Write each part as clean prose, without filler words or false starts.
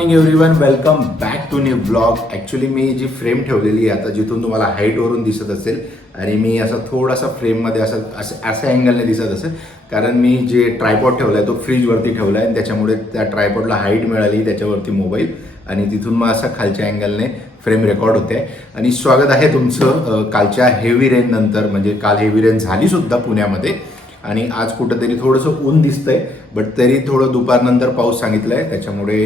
Morning everyone, welcome back to new blog. Actually मी जी frame ठेवलेली आहे आता, जिथून तुम्हाला हाईटवरून दिसत असेल आणि मी असं थोडासा फ्रेममध्ये अशा अँगलने दिसत असेल, कारण मी जे ट्रायपॉड ठेवला आहे तो फ्रीजवरती ठेवला आहे आणि त्याच्यामुळे त्या ट्रायपॉडला हाईट मिळाली, त्याच्यावरती मोबाईल आणि तिथून मग असं खालच्या अँगलने फ्रेम रेकॉर्ड होते. आणि स्वागत आहे तुमचं कालच्या हेवी रेन नंतर. म्हणजे काल हेवी रेन झाली सुद्धा पुण्यामध्ये आणि आज कुठंतरी थोडंसं ऊन दिसतंय, बट तरी थोडं दुपारनंतर पाऊस सांगितलं आहे. त्याच्यामुळे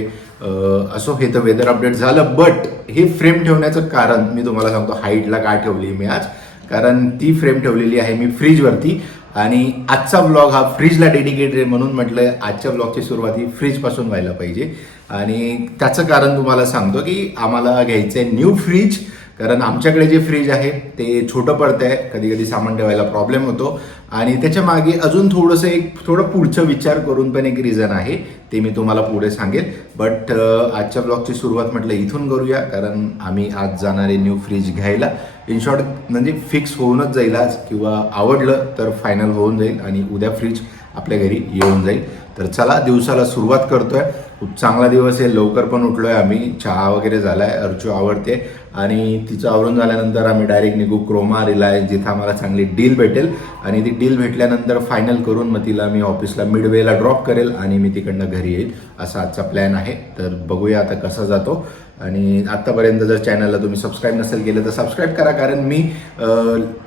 असो, हे तर वेदर अपडेट झालं. बट हे फ्रेम ठेवण्याचं कारण मी तुम्हाला सांगतो. हाईटला का ठेवली मी आज, कारण ती फ्रेम ठेवलेली आहे मी फ्रीजवरती आणि आजचा ब्लॉग हा फ्रीजला डेडिकेटेड आहे, म्हणून म्हटलं आजच्या ब्लॉगची सुरुवात ही फ्रीजपासून व्हायला पाहिजे. आणि त्याचं कारण तुम्हाला सांगतो की आम्हाला घ्यायचं आहे न्यू फ्रीज, कारण आमच्याकडे जे फ्रीज आहे ते छोटं पडतं आहे, कधी कधी सामान ठेवायला प्रॉब्लेम होतो आणि त्याच्या मागे अजून थोडं पुढचं विचार करून पण एक रिझन आहे, ते मी तुम्हाला पुढे सांगेल. बट आजच्या ब्लॉगची सुरुवात म्हटलं इथून करूया, कारण आम्ही आज जाणार आहे न्यू फ्रीज घ्यायला. इन शॉर्ट म्हणजे फिक्स होऊनच जाईल आज, किंवा आवडलं तर फायनल होऊन जाईल आणि उद्या फ्रीज आपल्या घरी येऊन जाईल. तर चला, दिवसाला सुरुवात करतोय. खूप चांगला दिवस आहे, लवकर पण उठलोय आम्ही, चहा वगैरे झालाय, अर्चू आवडते आणि तिचं आवरून झाल्यानंतर आम्ही डायरेक्ट निघू क्रोमा रिलायन्स, जिथं आम्हाला चांगली डील भेटेल आणि ती डील भेटल्यानंतर फायनल करून मग तिला मी ऑफिसला मिडवेला ड्रॉप करेल आणि मी तिकडनं घरी येईल, असा आजचा प्लॅन आहे. तर बघूया आता कसा जातो. आणि आत्तापर्यंत जर चॅनलला तुम्ही सबस्क्राईब नसेल केलं तर सबस्क्राईब करा, कारण मी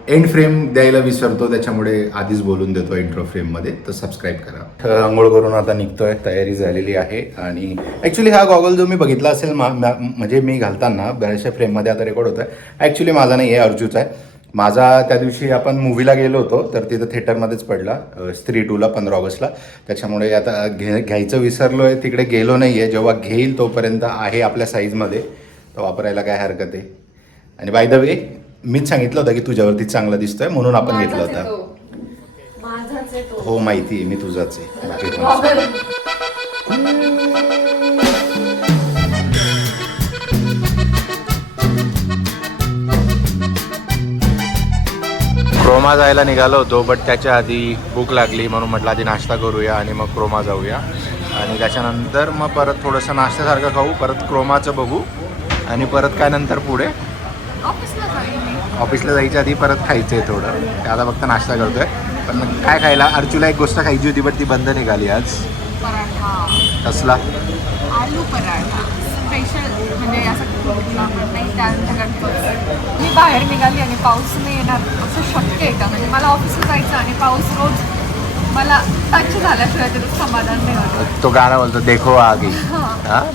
एंड फ्रेम द्यायला विसरतो, त्याच्यामुळे आधीच बोलून देतो इंट्रो फ्रेममध्ये, तर सबस्क्राईब करा. आंघोळ करून आता निघतोय, तयारी झालेली आहे. आणि ॲक्च्युली हा गॉगल जो मी बघितला असेल म्हणजे मी घालताना बऱ्याचशा फ्रेममध्ये आता रेकॉर्ड होत आहे. ॲक्च्युली माझा नाही आहे, अर्जूचा आहे. माझा त्या दिवशी आपण मूवीला गेलो होतो तर तिथं थिएटरमध्येच पडला, स्त्री 2ला 15 ऑगस्टला. त्याच्यामुळे आता घ्यायचं विसरलो आहे, तिकडे गेलो नाही आहे. जेव्हा घेईल तोपर्यंत आहे आपल्या साईजमध्ये, तर वापरायला काय हरकत आहे. आणि बाय द वे, मीच सांगितलं होतं की तुझ्यावरती चांगला दिसतोय म्हणून आपण घेतलं होतं. हो माहिती आहे, मी तुझाच आहे, बाकी क्रोमा जायला निघालो होतो, बट त्याच्या आधी भूक लागली म्हणून म्हटलं आधी नाश्ता करूया आणि मग क्रोमा जाऊया. आणि त्याच्यानंतर मग परत थोडंसं नाश्त्यासारखं खाऊ, परत क्रोमाचं बघू आणि परत काय नंतर पुढे ऑफिसला जायच्या आधी परत खायचं आहे थोडं. ते आता फक्त नाश्ता करतोय. पण काय खायला, अर्चूला एक गोष्ट खायची होती बट ती बंद निघाली आज. कसला? आलू पराठा स्पेशल, म्हणजे असं नाही. त्यानंतर मी बाहेर निघाली आणि पाऊस नाही येणार असं शक्य आहे का? म्हणजे मला ऑफिसला जायचं आणि पाऊस रोज मला टच झाल्याशिवाय त्याचं समाधान नाही होतं. तो गाणं बोलतो देखो आगे,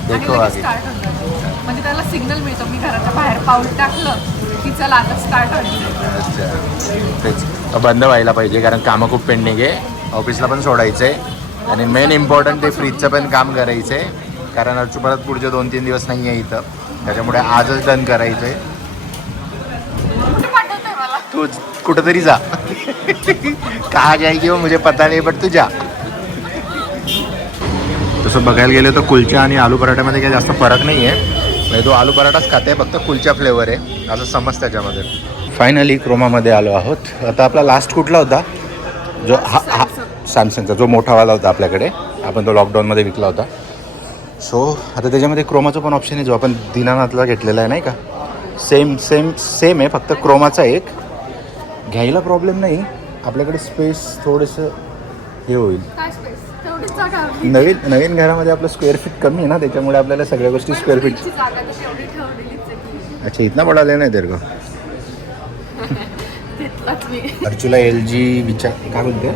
देखो आगे स्टार्ट होतं, म्हणजे त्याला सिग्नल मिळतो. मी घराच्या बाहेर पाऊल टाकलं की चला आता स्टार्ट व्हायचं. अच्छा, तेच बंद व्हायला पाहिजे, कारण कामं खूप पेंडिंग आहे, ऑफिसला पण सोडायचं आहे आणि मेन इम्पॉर्टंट ते फ्रीजचं पण काम करायचं आहे, कारण अर्चू परत पुढचे 2-3 दिवस नाही आहे इथं, त्याच्यामुळे आजच डन करायचं आहे. तू कुठंतरी जा, कहा जाएगी वो मुझे पता नाही, बट तू जा. तसं बघायला गेलं तर कुलच्या आणि आलू पराठ्यामध्ये काही जास्त फरक नाही आहे. म्हणजे तो आलू पराठाच खाते, फक्त कुलच्या फ्लेवर आहे असं समज त्याच्यामध्ये. फायनली क्रोमामध्ये आलो आहोत. आता आपला लास्ट कुठला होता, जो हा सॅमसंगचा जो मोठावाला होता आपल्याकडे, आपण तो लॉकडाऊनमध्ये विकला होता. सो आता त्याच्यामध्ये क्रोमाचं पण ऑप्शन आहे, जो आपण दीनानाथला घेतलेला आहे नाही का, सेम आहे, फक्त क्रोमाचा एक घ्यायला प्रॉब्लेम नाही. आपल्याकडे स्पेस थोडंसं हे होईल, नवीन घरामध्ये आपलं स्क्वेअर फीट कमी आहे ना, त्याच्यामुळे आपल्याला सगळ्या गोष्टी स्क्वेअर फीट. अच्छा, इतना बडा लेना आहे तेरे को. अर्चूला LG विचार काय बोलते,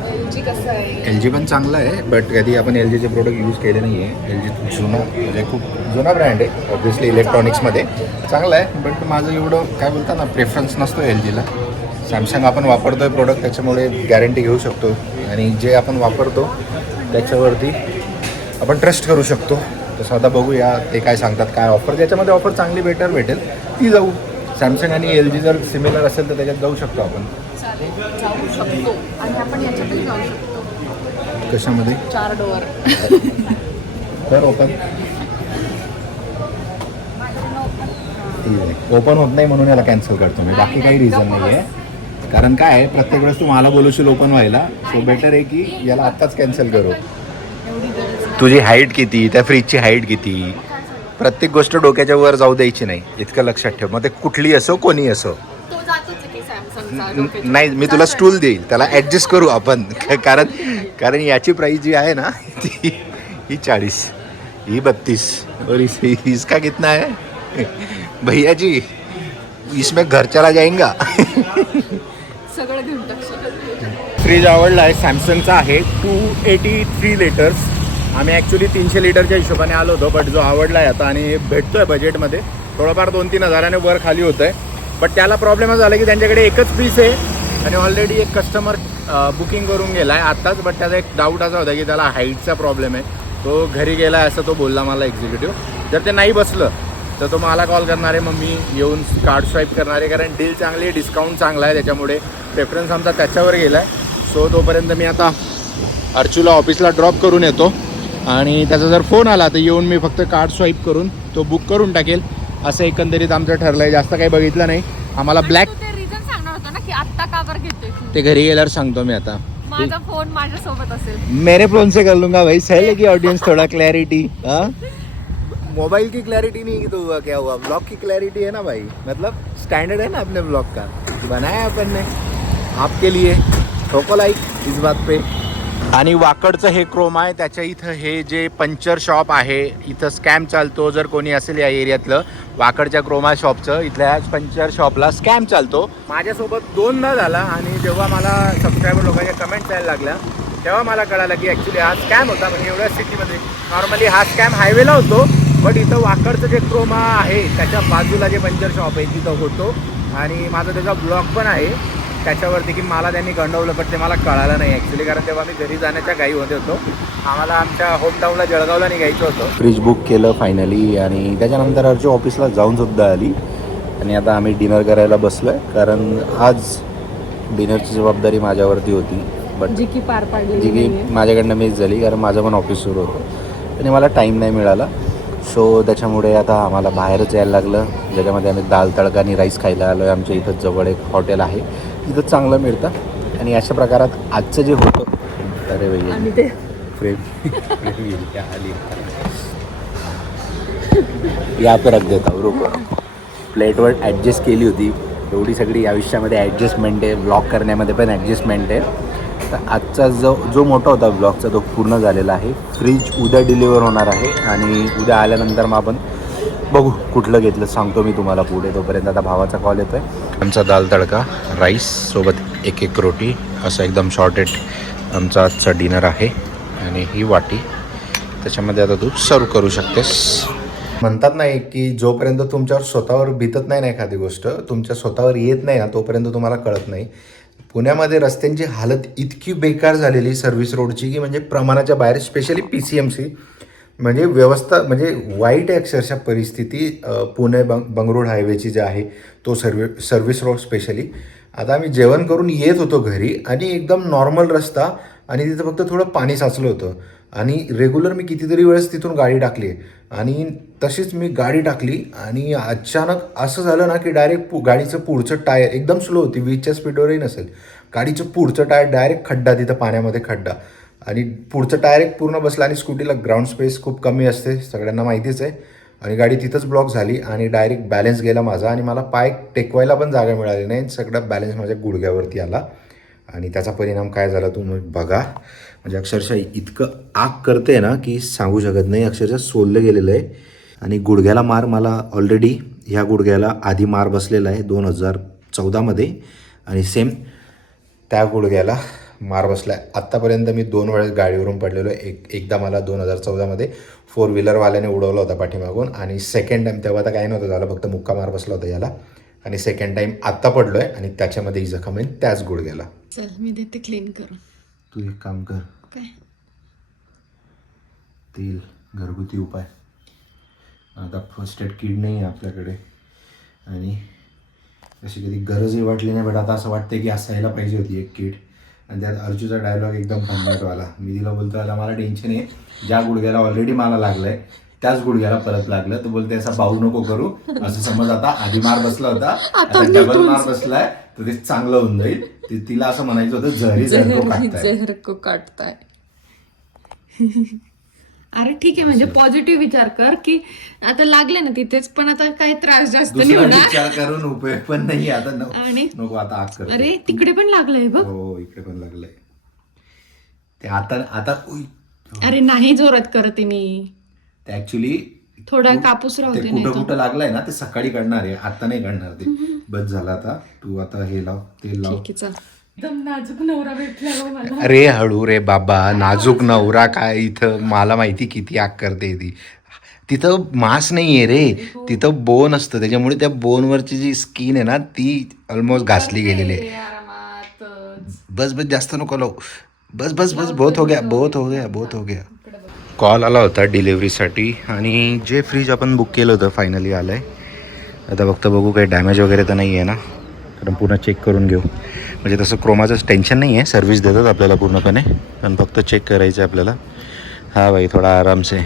LG पण चांगलं आहे, बट कधी आपण LGचे प्रोडक्ट यूज केले नाही आहे. LG जुना, म्हणजे खूप जुना ब्रँड आहे ऑब्व्हियसली, इलेक्ट्रॉनिक्समध्ये चांगलं आहे, बट माझं एवढं काय बोलतात ना प्रेफरन्स नसतो LGला. सॅमसंग आपण वापरतोय प्रोडक्ट, त्याच्यामुळे गॅरंटी घेऊ शकतो आणि जे आपण वापरतो त्याच्यावरती आपण ट्रस्ट करू शकतो. तसं आता बघूया ते काय सांगतात, काय ऑफर, ज्याच्यामध्ये ऑफर चांगली बेटर भेटेल ती जाऊ. सॅमसंग आणि LG जर सिमिलर असेल तर त्याच्यात जाऊ शकतो आपण. जाऊ शकतो आणि आपण याच्यातही जाऊ शकतो. कशामध्ये? 4 डोअर. तर ओपन होत नाही म्हणून याला कॅन्सल करतो मी, बाकी काही रिझन नाही आहे. कारण काय आहे, प्रत्येक वेळेस तू मला बोलवशील ओपन व्हायला, सो बेटर आहे की याला आत्ताच कॅन्सल करू. तुझी हाईट किती, त्या फ्रीजची हाईट किती? प्रत्येक गोष्ट डोक्याच्या वर जाऊ द्यायची नाही, इतकं लक्षात ठेव. मग ते कुठली असो कोणी असो. तो जातोच आहे की सॅमसंगचा नाही, मी तुला स्टूल देईल, त्याला ऍडजस्ट करू आपण. कारण याची प्राइस जी आहे ना ही 40, ही 32 और इसका कितना है भैया जी, इसमें घर चला जाएगा. सगळं घेऊन टाकशील. फ्रीज आवडला आहे, सॅमसंगचा आहे, 283 लिटर्स. आम्ही ॲक्च्युली 300 लिटरच्या हिशोबाने आलो होतो, बट जो आवडला आहे आता आणि भेटतो आहे बजेटमध्ये, थोडंफार 2-3 हजाराने वर खाली होतं आहे. बट त्याला प्रॉब्लेम झाला की त्यांच्याकडे एकच पीस आहे आणि ऑलरेडी एक कस्टमर बुकिंग करून गेला आहे आत्ताच. बट त्याचा एक डाऊट असा होता की त्याला हाईटचा प्रॉब्लेम आहे, तो घरी गेला आहे असं तो बोलला मला एक्झिक्युटिव्ह. जर ते नाही बसलं तर तो मला कॉल करणार आहे, मग मी येऊन कार्ड स्वाईप करणार आहे, कारण डील चांगली आहे, डिस्काउंट चांगला आहे, त्याच्यामुळे प्रेफरन्स आमचा त्याच्यावर गेला आहे. सो तोपर्यंत मी आता अर्चूला ऑफिसला ड्रॉप करून येतो आणि त्याचा जर फोन आला तर येऊन मी फक्त कार्ड स्वाईप करून तो बुक करून टाकेल. असं एकंदरीत आमचं ठरलं आहे, जास्त काही बघितलं नाही. आम्हाला ब्लॅक ते रिझन सांगणार होता ना की आत्ता का बरं घेतोय तू. ते घरी गेल्यावर सांगतो मी. आता माझा फोन माझ्यासोबत असेल. मेरे फोन से कर लूंगा भाई, सही है कि ऑडियंस थोड़ा क्लैरिटी. हाँ, मोबाइल की क्लैरिटी नहीं तो हुआ क्या हुआ, ब्लॉग की क्लैरिटी है ना भाई. मतलब स्टैंडर्ड है ना अपने ब्लॉग का, बनाया अपन ने आपके लिए. ठोको लाइक इस बात पे. आणि वाकडचं हे क्रोम आहे, त्याच्या इथं हे जे पंचर शॉप आहे, इथं स्कॅम चालतो. जर कोणी असेल या एरियातलं, वाकडच्या क्रोमा शॉपचं, इथल्या पंचर शॉपला स्कॅम चालतो. माझ्यासोबत 2दा झाला आणि जेव्हा मला सबस्क्रायबर लोकांच्या कमेंट्स यायला लागल्या तेव्हा मला कळालं की ॲक्च्युली हा स्कॅम होता. म्हणजे एवढ्या सिटीमध्ये नॉर्मली हा स्कॅम हायवेला होतो, बट इथं वाकडचं जे क्रोमा आहे त्याच्या बाजूला जे पंचर शॉप आहे तिथं होतो. आणि माझा त्याचा ब्लॉग पण आहे त्याच्यावरती की मला त्यांनी गंडवलं, पण ते मला कळालं नाही ॲक्च्युली, कारण तेव्हा मी घरी जाण्याच्या घाईमध्ये होतो. आम्हाला आमच्या होमटाऊनला जळगावला निघायचं होतं. फ्रीज बुक केलं फायनली आणि त्याच्यानंतर अर्जू ऑफिसला जाऊन सुद्धा आली आणि आता आम्ही डिनर करायला बसलो आहे, कारण आज डिनरची जबाबदारी माझ्यावरती होती, बट जी की माझ्याकडनं मिस झाली, कारण माझं पण ऑफिस सुरू होतं आणि मला टाईम नाही मिळाला. सो त्याच्यामुळे आता आम्हाला बाहेरच यायला लागलं, ज्याच्यामध्ये आम्ही दाल तडका आणि राईस खायला आलो आहे. आमच्या इथं जवळ एक हॉटेल आहे, तिथं चांगलं मिळतं. आणि अशा प्रकारात आजचं जे होतं, अरे भैया फ्रेम आली या पर रख देता हूँ, रुको. प्लेटवर ॲडजस्ट केली होती, एवढी सगळी आयुष्यामध्ये ॲडजस्टमेंट आहे, ब्लॉग करण्यामध्ये पण ॲडजस्टमेंट आहे. तर आजचा जो मोठा होता ब्लॉगचा तो पूर्ण झालेला आहे. फ्रीज उद्या डिलिव्हर होणार आहे आणि उद्या आल्यानंतर मग आपण बघू कुठलं घेतलं, सांगतो मी तुम्हाला पुढे. तोपर्यंत आता भावाचा कॉल येतो आहे. आमचा दाल तडका राईस सोबत एक रोटी, असं एकदम शॉर्टेड आमचा आजचा डिनर आहे. आणि ही वाटी, त्याच्यामध्ये आता तू सर्व करू शकतेस. म्हणतात नाही की जोपर्यंत तुमच्यावर स्वतःवर बितत नाही ना एखादी गोष्ट, तुमच्या स्वतःवर येत नाही ना, तोपर्यंत तुम्हाला कळत नाही. पुण्यामध्ये रस्त्यांची हालत इतकी बेकार झालेली सर्व्हिस रोडची की म्हणजे प्रमाणाच्या बाहेर, स्पेशली PCMC म्हणजे व्यवस्था म्हणजे वाईट आहे अक्षरशः परिस्थिती. पुणे बंगळूर हायवेची जी आहे तो सर्व्हिस रोड स्पेशली. आता आम्ही जेवण करून येत होतो घरी आणि एकदम नॉर्मल रस्ता आणि तिथं फक्त थोडं पाणी साचलं होतं आणि रेग्युलर मी कितीतरी वेळेस तिथून गाडी टाकली आणि तशीच मी गाडी टाकली आणि अचानक असं झालं ना की डायरेक्ट गाडीचं पुढचं टायर एकदम स्लो होती, 20च्या स्पीडवरही नसेल, गाडीचं पुढचं टायर डायरेक्ट खड्डा, तिथं पाण्यामध्ये खड्डा आणि पुढचं टायर एक पूर्ण बसला आणि स्कूटीला ग्राउंड स्पेस खूप कमी असते, सगळ्यांना माहितीच आहे. आणि गाडी तिथंच ब्लॉक झाली आणि डायरेक्ट बॅलन्स गेला माझा आणि मला पाय टेकवायला पण जागा मिळाली नाही. सगळं बॅलन्स माझ्या गुडघ्यावरती आला आणि त्याचा परिणाम काय झाला तुम्ही बघा. म्हणजे अक्षरशः इतकं आग करते ना की सांगू शकत नाही, अक्षरशः सोललं गेलेलं आहे. आणि गुडघ्याला मार मला ऑलरेडी ह्या गुडघ्याला आधी मार बसलेला आहे 2014मध्ये आणि सेम त्या गुडघ्याला मार बसला आहे. आत्तापर्यंत मी 2 वेळेस गाडीवरून पडलेलो आहे. एकदा मला 2014मध्ये 4 व्हीलरवाल्याने उडवलं होता पाठीमागून आणि सेकंड टाईम तेव्हा तर काही नव्हतं झालं, फक्त मुक्का मार बसला होता याला. आणि सेकंड टाईम आत्ता पडलो आहे आणि त्याच्यामध्ये ही जखम आहे त्याच गुडघ्याला. चल मी देते क्लीन करून. तू एक काम कर, काय तेल घरगुती उपाय. आता फर्स्ट एड किट नाही आहे आपल्याकडे आणि अशी कधी गरजही वाटली नाही, बट आता असं वाटतं की असायला पाहिजे होती एक किट. आणि त्यात अर्जूचा डायलॉग एकदम भन्नाटवाला. मी तिला बोलतो आला मला टेन्शन आहे, ज्या गुडघ्याला ऑलरेडी मला लागलं आहे त्याच गुडघ्याला परत लागलं. तर बोलते असा बाऊ नको करू, असं समज आता आधी मार बसला होता, आता डबल मार बसलाय तर ते चांगलं होऊन जाईल. तिला असं म्हणायचं होतं जहर को काटताय. अरे ठीक आहे म्हणजे पॉझिटिव्ह विचार कर की आता लागले ना तिथेच पण आता काही त्रास जास्त नाही दुसरा होणार विचार करून उपयोग पण नाही आता आणि नको आता आग करतो. अरे तिकडे पण लागलंय बघ. हो इकडे पण लागलंय ते आता आता उई. अरे नाही जोरात करते मी ते ऍक्च्युली थोडा कापूस राहू ते दे कुठं नाही कुठं लागलंय ना ते सकाळी काढणार आहे आता नाही काढणार ते. बस झालं आता तू आता हे लाव तेल लाव. ठीक आहे चल. एकदम नाजूक नवरा भेटला हो मला. अरे हळू रे बाबा नाजूक नवरा काय इथं मला माहिती किती आग करते ती. तिथं मांस नाही आहे रे तिथं बोन असतं त्याच्यामुळे त्या बोनवरची जी स्किन आहे ना ती ऑलमोस्ट घासली गेलेली आहे. आरामातच. बस बस जास्त नको लावू. बस बस बस बहुत हो गया बहुत हो गया बहुत हो गया. कॉल आला होता डिलिव्हरीसाठी आणि जे फ्रीज आपण बुक केलं होतं फायनली आलं आहे. आता फक्त बघू काही डॅमेज वगैरे तर नाही आहे ना कारण पूर्ण चेक करून घेऊ. म्हणजे तसं क्रोमाचं टेन्शन नाही आहे सर्व्हिस देतात आपल्याला पूर्णपणे पण फक्त चेक करायचं आहे आपल्याला. हा भाई थोडा आराम से